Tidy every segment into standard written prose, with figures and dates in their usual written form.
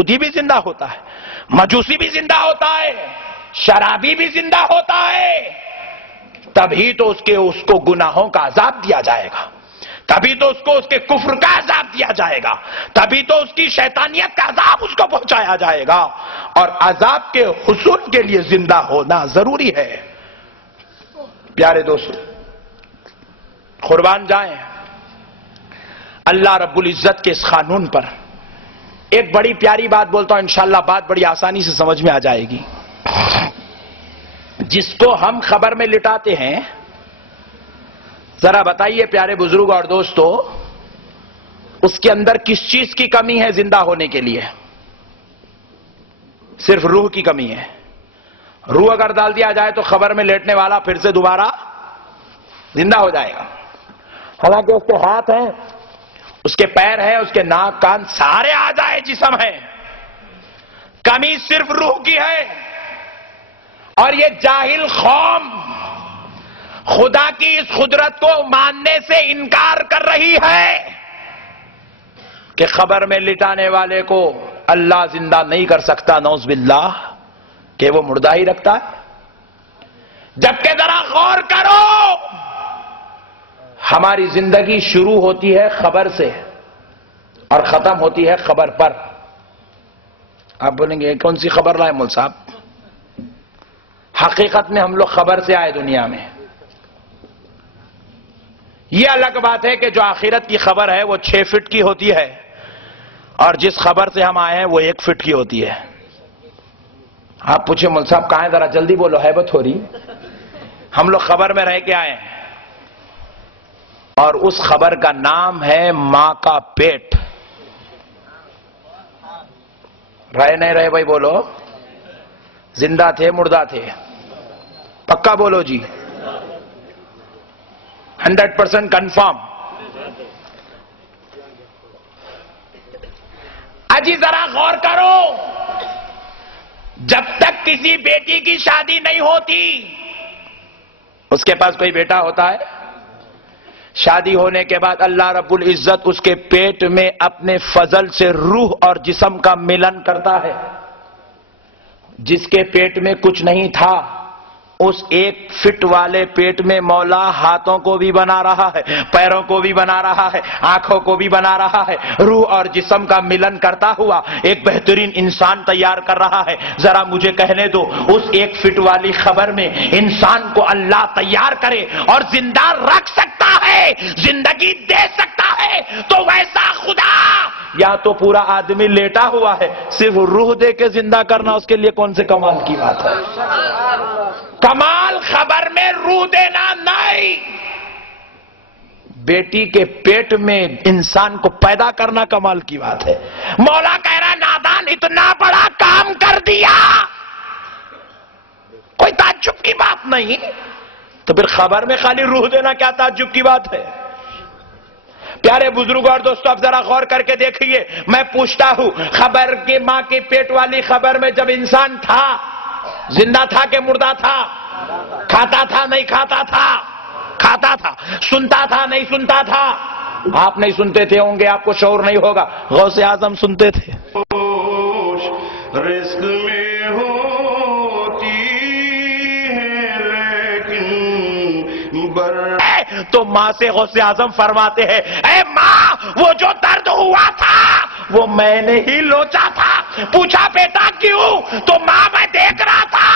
یہودی بھی زندہ ہوتا ہے، مجوسی بھی زندہ ہوتا ہے، شرابی بھی زندہ ہوتا ہے، تبھی تو اس کو گناہوں کا عذاب دیا جائے گا، تبھی تو اس کو اس کے کفر کا عذاب دیا جائے گا، تبھی تو اس کی شیطانیت کا عذاب اس کو پہنچایا جائے گا، اور عذاب کے حصول کے لیے زندہ ہونا ضروری ہے۔ پیارے دوستو، قربان جائیں اللہ رب العزت کے اس قانون پر۔ ایک بڑی پیاری بات بولتا ہوں، انشاءاللہ بات بڑی آسانی سے سمجھ میں آ جائے گی۔ جس کو ہم خبر میں لٹاتے ہیں، ذرا بتائیے پیارے بزرگ اور دوستو، اس کے اندر کس چیز کی کمی ہے زندہ ہونے کے لیے؟ صرف روح کی کمی ہے۔ روح اگر ڈال دیا جائے تو خبر میں لیٹنے والا پھر سے دوبارہ زندہ ہو جائے گا، حالانکہ اس کے ہاتھ ہیں، اس کے پیر ہیں، اس کے ناک کان سارے آ جائے جسم ہے، کمی صرف روح کی ہے۔ اور یہ جاہل قوم خدا کی اس قدرت کو ماننے سے انکار کر رہی ہے کہ خبر میں لٹانے والے کو اللہ زندہ نہیں کر سکتا، نعوذ باللہ، کہ وہ مردہ ہی رکھتا ہے۔ جبکہ ذرا غور کرو، ہماری زندگی شروع ہوتی ہے خبر سے اور ختم ہوتی ہے خبر پر۔ آپ بولیں گے کون سی خبر لائے مول صاحب؟ حقیقت میں ہم لوگ خبر سے آئے دنیا میں۔ یہ الگ بات ہے کہ جو آخرت کی خبر ہے وہ 6 فٹ کی ہوتی ہے، اور جس خبر سے ہم آئے ہیں وہ 1 فٹ کی ہوتی ہے۔ آپ پوچھیں مول صاحب کہاں ہے؟ ذرا جلدی بولو، ہیبت ہو رہی۔ ہم لوگ خبر میں رہ کے آئے ہیں، اور اس خبر کا نام ہے ماں کا پیٹ۔ رہے نہیں رہے بھائی بولو، زندہ تھے مردہ تھے؟ پکا بولو جی، 100% کنفرم۔ اجی ذرا غور کرو، جب تک کسی بیٹی کی شادی نہیں ہوتی، اس کے پاس کوئی بیٹا ہوتا ہے، شادی ہونے کے بعد اللہ رب العزت اس کے پیٹ میں اپنے فضل سے روح اور جسم کا ملن کرتا ہے۔ جس کے پیٹ میں کچھ نہیں تھا، اس 1 فٹ والے پیٹ میں مولا ہاتھوں کو بھی بنا رہا ہے، پیروں کو بھی بنا رہا ہے، آنکھوں کو بھی بنا رہا ہے، روح اور جسم کا ملن کرتا ہوا ایک بہترین انسان تیار کر رہا ہے۔ ذرا مجھے کہنے دو، اس 1 فٹ والی خبر میں انسان کو اللہ تیار کرے اور زندہ رکھ سکتا ہے، زندگی دے سکتا ہے، تو ویسا خدا یا تو پورا آدمی لیٹا ہوا ہے، صرف روح دے کے زندہ کرنا اس کے لیے کون سے کمال کی بات ہے؟ کمال خبر میں روح دینا نہیں، بیٹی کے پیٹ میں انسان کو پیدا کرنا کمال کی بات ہے۔ مولا کہہ رہا نادان اتنا بڑا کام کر دیا، کوئی تعجب کی بات نہیں، تو پھر خبر میں خالی روح دینا کیا تعجب کی بات ہے؟ پیارے بزرگ اور دوستو، اب ذرا غور کر کے دیکھیے، میں پوچھتا ہوں، خبر کے ماں کے پیٹ والی خبر میں جب انسان تھا، زندہ تھا کہ مردہ تھا؟ کھاتا تھا نہیں کھاتا تھا؟ کھاتا تھا۔ سنتا تھا نہیں سنتا تھا؟ آپ نہیں سنتے تھے ہوں گے، آپ کو شعور نہیں ہوگا، غوث اعظم سنتے تھے۔ رزق میں ہوتی ہے لیکن تو ماں سے غوث اعظم فرماتے ہیں، اے ماں، وہ جو درد ہوا تھا وہ میں نے ہی لوچا تھا۔ پوچھا بیٹا کیوں؟ تو ماں میں دیکھ رہا تھا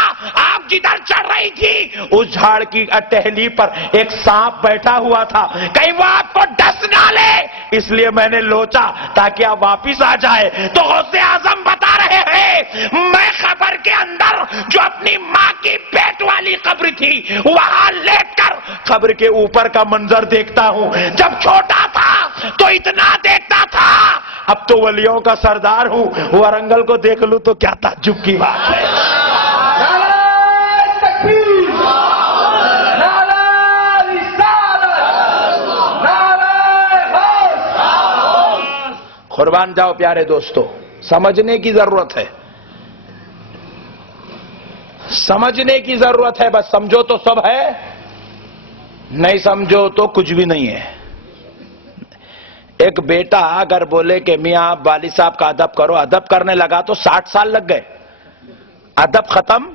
آپ جدھر چڑھ رہی تھی اس جھاڑ کی ٹہنی پر ایک سانپ بیٹھا ہوا تھا، کہیں وہ آپ کو ڈس نہ لے، اس لیے میں نے لوچا تاکہ آپ واپس آ جائے۔ تو غوث اعظم بتا رہے ہیں، میں خبر کے اندر جو اپنی ماں کی پیٹ والی قبر تھی وہاں لیٹ کر قبر کے اوپر کا منظر دیکھتا ہوں۔ جب چھوٹا تھا تو اتنا دیکھتا تھا، اب تو ولیوں کا سردار ہوں، ورنگل کو دیکھ لوں تو کیا تعجب کی بات ہے۔ قربان جاؤ پیارے دوستو، سمجھنے کی ضرورت ہے، سمجھنے کی ضرورت ہے، بس سمجھو تو سب ہے، نہیں سمجھو تو کچھ بھی نہیں ہے۔ ایک بیٹا اگر بولے کہ میاں آپ والد صاحب کا ادب کرو، ادب کرنے لگا تو 60 سال لگ گئے، ادب ختم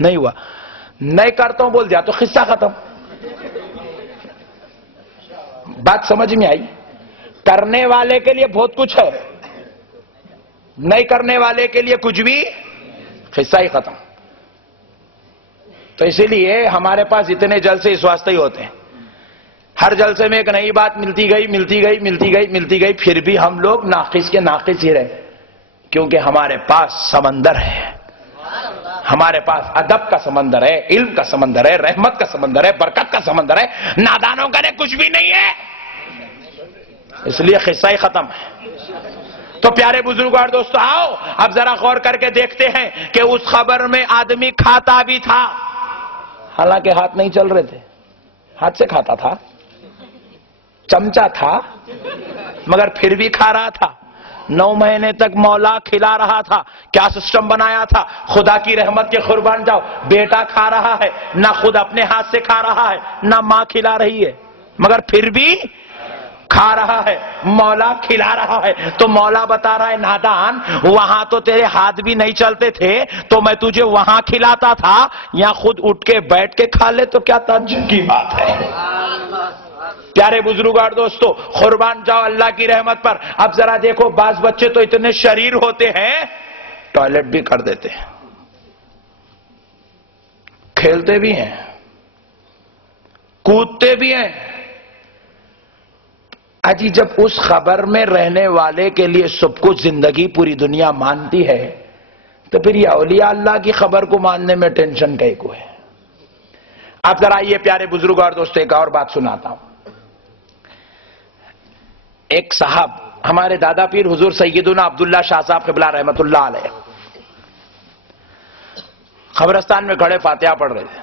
نہیں ہوا. نہیں کرتا ہوں بول دیا تو قصہ ختم. بات سمجھ میں آئی؟ کرنے والے کے لیے بہت کچھ ہے، نہیں کرنے والے کے لیے کچھ بھی، قصہ ہی ختم. تو اسی لیے ہمارے پاس اتنے جلسے اس واسطے ہی ہوتے ہیں. ہر جلسے میں ایک نئی بات ملتی گئی، پھر بھی ہم لوگ ناقص کے ناقص ہی رہے، کیونکہ ہمارے پاس سمندر ہے، ہمارے پاس ادب کا سمندر ہے، علم کا سمندر ہے، رحمت کا سمندر ہے، برکت کا سمندر ہے. نادانوں کا نے کچھ بھی نہیں ہے، اس لیے قصہ ہی ختم ہے. تو پیارے بزرگوں اور دوستو، آؤ اب ذرا غور کر کے دیکھتے ہیں کہ اس خبر میں آدمی کھاتا بھی تھا، حالانکہ ہاتھ نہیں چل رہے تھے، ہاتھ سے کھاتا تھا، چمچا تھا، مگر پھر بھی کھا رہا تھا. 9 مہینے تک مولا کھلا رہا تھا. کیا سسٹم بنایا تھا؟ خدا کی رحمت کے قربان جاؤ، بیٹا کھا رہا ہے، نہ خود اپنے ہاتھ سے کھا رہا ہے، نہ ماں کھلا رہی ہے، مگر پھر بھی کھا رہا ہے، مولا کھلا رہا ہے. تو مولا بتا رہا ہے نادان، وہاں تو تیرے ہاتھ بھی نہیں چلتے تھے تو میں تجھے وہاں کھلاتا تھا، یا خود اٹھ کے بیٹھ کے کھا لے تو کیا تعجب کی بات ہے. پیارے بزرگوں اور دوستو، قربان جاؤ اللہ کی رحمت پر. اب ذرا دیکھو، بعض بچے تو اتنے شریر ہوتے ہیں ٹوائلٹ بھی کر دیتے ہیں، کھیلتے بھی ہیں، کودتے بھی ہیں. اجی جب اس خبر میں رہنے والے کے لیے سب کچھ زندگی پوری دنیا مانتی ہے تو پھر یہ اولیاء اللہ کی خبر کو ماننے میں ٹینشن کہیں کو ہے. اب ذرا یہ پیارے بزرگ اور دوستوں ایک اور بات سناتا ہوں. ایک صاحب، ہمارے دادا پیر حضور سیدنا عبداللہ شاہ صاحب قبلہ رحمت اللہ علیہ، قبرستان میں کھڑے فاتحہ پڑھ رہے تھے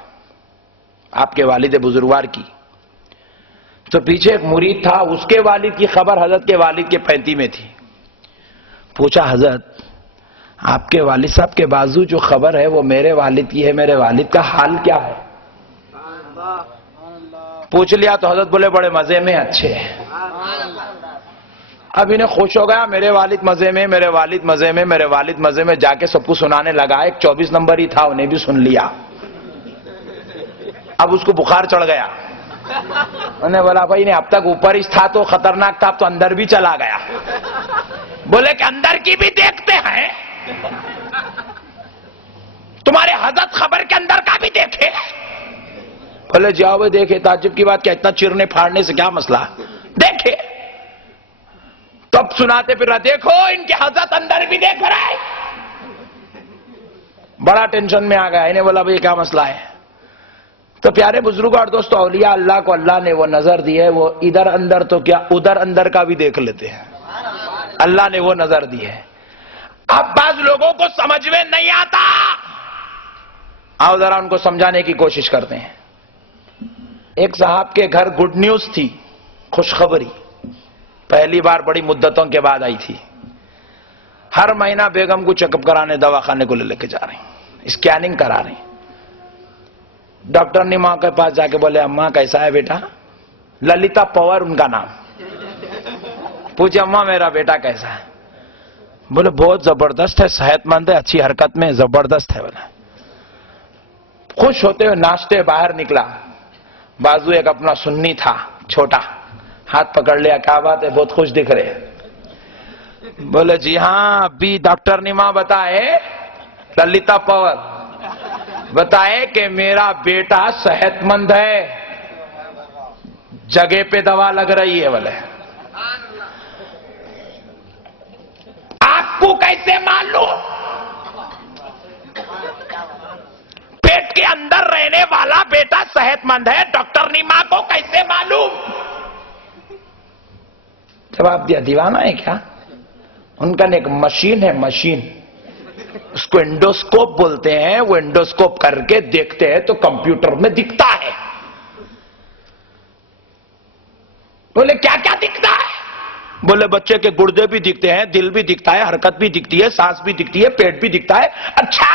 آپ کے والد بزرگوار کی. تو پیچھے ایک مرید تھا، اس کے والد کی خبر حضرت کے والد کے پینتی میں تھی. پوچھا حضرت آپ کے والد صاحب کے بازو جو خبر ہے وہ میرے والد کی ہے، میرے والد کا حال کیا ہے؟ پوچھ لیا تو حضرت بولے بڑے مزے میں، اچھے. اب انہیں خوش ہو گیا، میرے والد مزے میں، میرے والد مزے میں، میرے والد مزے میں، جا کے سب کو سنانے لگا. ایک 24 نمبر ہی تھا، انہیں بھی سن لیا. اب اس کو بخار چڑھ گیا. انہیں بولا بھائی نے اب تک اوپر ہی تھا تو خطرناک تھا، اب تو اندر بھی چلا گیا. بولے کہ اندر کی بھی دیکھتے ہیں، تمہارے حضرت خبر کے اندر کا بھی دیکھے. بولے جاؤ بھائی دیکھے، تعجب کی بات کیا، اتنا چرنے پھاڑنے سے کیا مسئلہ ہے، دیکھے. تب سناتے پھر رہا، دیکھو ان کے حضرت اندر بھی دیکھ رہا ہے. بڑا ٹینشن میں آ گیا. انہیں بولا بھائی کیا مسئلہ ہے. تو پیارے بزرگوں اور دوستو، اولیاء اللہ کو اللہ نے وہ نظر دی ہے، وہ ادھر اندر تو کیا ادھر اندر کا بھی دیکھ لیتے ہیں. اللہ نے وہ نظر دی ہے. اب بعض لوگوں کو سمجھ میں نہیں آتا، آؤ ذرا ان کو سمجھانے کی کوشش کرتے ہیں. ایک صاحب کے گھر گڈ نیوز تھی، خوشخبری، پہلی بار بڑی مدتوں کے بعد آئی تھی. ہر مہینہ بیگم کو چیک اپ کرانے دواخانے کو لے کے جا رہے ہیں، اسکیننگ کرا رہے ہیں. ڈاکٹر نے ماں کے پاس جا کے بولے اماں کیسا ہے بیٹا؟ للتا پوار ان کا نام. پوچھے اماں میرا بیٹا کیسا ہے؟ بولے بہت زبردست ہے، صحت مند ہے، اچھی حرکت میں زبردست ہے. بولے خوش ہوتے ہوئے ناشتے باہر نکلا. بازو ایک اپنا سنی تھا چھوٹا، ہاتھ پکڑ لیا، کیا بات ہے بہت خوش دکھ رہے. بولے جی ہاں، ابھی ڈاکٹر نے ماں بتائے، للتا پوار بتائے کہ میرا بیٹا صحت مند ہے، جگہ پہ دوا لگ رہی ہے. بولے آپ کو کیسے معلوم؟ پیٹ کے اندر رہنے والا بیٹا صحت مند ہے، ڈاکٹر نے ماں کو کیسے معلوم؟ جواب دیا دیوانہ ہے کیا؟ ان کا ایک مشین ہے، مشین، اس کو انڈوسکوپ بولتے ہیں. وہ انڈوسکوپ کر کے دیکھتے ہیں تو کمپیوٹر میں دکھتا ہے. بولے کیا کیا دکھتا ہے؟ بولے بچے کے گردے بھی دکھتے ہیں، دل بھی دکھتا ہے، حرکت بھی دکھتی ہے، سانس بھی دکھتی ہے، پیٹ بھی دکھتا ہے. اچھا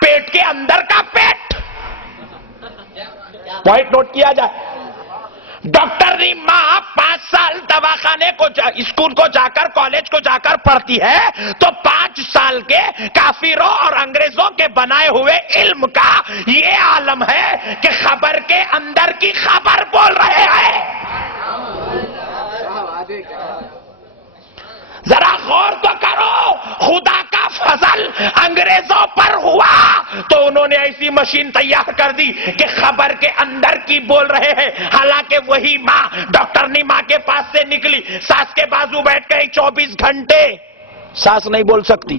پیٹ کے اندر کا پیٹ پوائنٹ نوٹ کیا جائے. ڈاکٹرنی ماں 5 سال دواخانے کو اسکول کو جا کر کالج کو جا کر پڑھتی ہے تو 5 سال کے کافروں اور انگریزوں کے بنائے ہوئے علم کا یہ عالم ہے کہ خبر کے اندر کی خبر بول رہے ہیں. ذرا غور تو کرو. خدا کا فضل انگریزوں پر ہوا تو انہوں نے ایسی مشین تیار کر دی کہ خبر کے اندر کی بول رہے ہیں. حالانکہ وہی ماں ڈاکٹرنی ماں کے پاس سے نکلی, ساس کے بازو بیٹھ گئی 24 گھنٹے. ساس نہیں بول سکتی,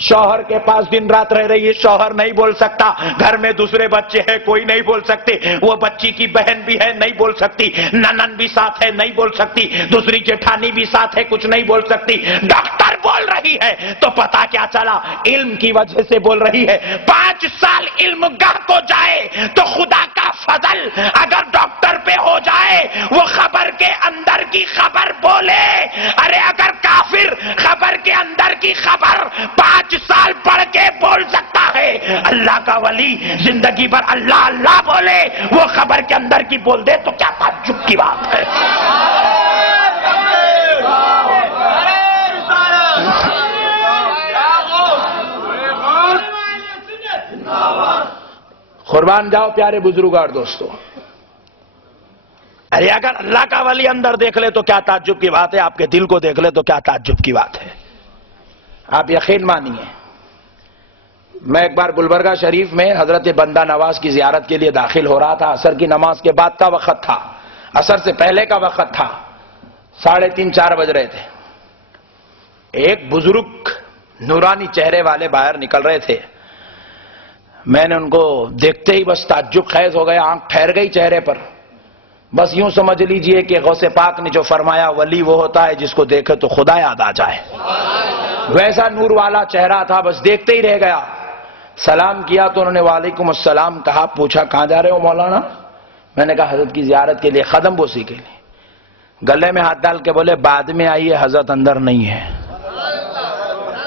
شوہر کے پاس دن رات رہ رہی ہے, شوہر نہیں بول سکتا. گھر میں دوسرے بچے ہیں, کوئی نہیں بول سکتے. وہ بچی کی بہن بھی ہے, نہیں بول سکتی. ننن بھی ساتھ ہے, نہیں بول سکتی. دوسری جیٹھانی بھی ساتھ ہے, کچھ نہیں بول سکتی. ڈاکٹر بول رہی ہے تو پتا کیا چلا, علم کی وجہ سے بول رہی ہے. 5 سال علم گاہ کو جائے تو خدا کا فضل اگر ڈاکٹر پہ ہو جائے وہ خبر کے اندر کی خبر بولے. ارے اگر کافر خبر کے اندر کی خبر 5 سال پڑھ کے بول سکتا ہے, اللہ کا ولی زندگی بھر اللہ اللہ بولے, وہ خبر کے اندر کی بول دے تو کیا تعجب کی بات ہے. قربان جاؤ پیارے بزرگار دوستو. ارے اگر اللہ کا ولی اندر دیکھ لے تو کیا تعجب کی بات ہے, آپ کے دل کو دیکھ لے تو کیا تعجب کی بات ہے. آپ یقین مانیے, میں ایک بار گلبرگہ شریف میں حضرت بندہ نواز کی زیارت کے لیے داخل ہو رہا تھا. عصر کی نماز کے بعد کا وقت تھا, عصر سے پہلے کا وقت تھا. 3:30-4 بج رہے تھے. ایک بزرگ نورانی چہرے والے باہر نکل رہے تھے. میں نے ان کو دیکھتے ہی بس تعجب خیز ہو گیا, آنکھ ٹھہر گئی چہرے پر. بس یوں سمجھ لیجئے کہ غوث پاک نے جو فرمایا ولی وہ ہوتا ہے جس کو دیکھے تو خدا یاد آ جائے, ویسا نور والا چہرہ تھا. بس دیکھتے ہی رہ گیا. سلام کیا تو انہوں نے وعلیکم السلام کہا. پوچھا کہاں جا رہے ہو مولانا؟ میں نے کہا حضرت کی زیارت کے لیے, قدم بوسی کے لیے. گلے میں ہاتھ ڈال کے بولے بعد میں آئیے, حضرت اندر نہیں ہے.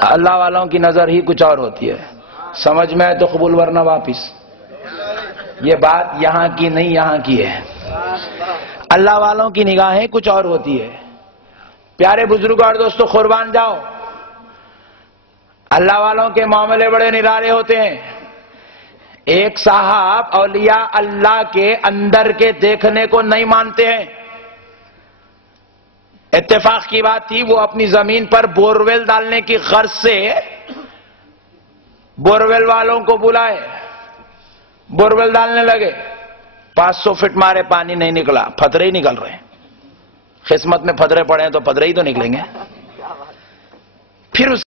اللہ والوں کی نظر ہی کچھ اور ہوتی ہے, سمجھ میں آئے تو قبول ورنہ واپس. یہ بات یہاں کی نہیں یہاں کی ہے. اللہ والوں کی نگاہیں کچھ اور ہوتی ہے. پیارے بزرگ اور دوستو قربان جاؤ, اللہ والوں کے معاملے بڑے نرالے ہوتے ہیں. ایک صاحب اولیاء اللہ کے اندر کے دیکھنے کو نہیں مانتے ہیں. اتفاق کی بات تھی, وہ اپنی زمین پر بورویل ڈالنے کی غرض سے بورویل والوں کو بلائے, بورویل ڈالنے لگے. 500 فٹ مارے پانی نہیں نکلا, پتھرے ہی نکل رہے ہیں. قسمت میں پتھرے پڑے ہیں تو پتھرے ہی تو نکلیں گے. پھر اس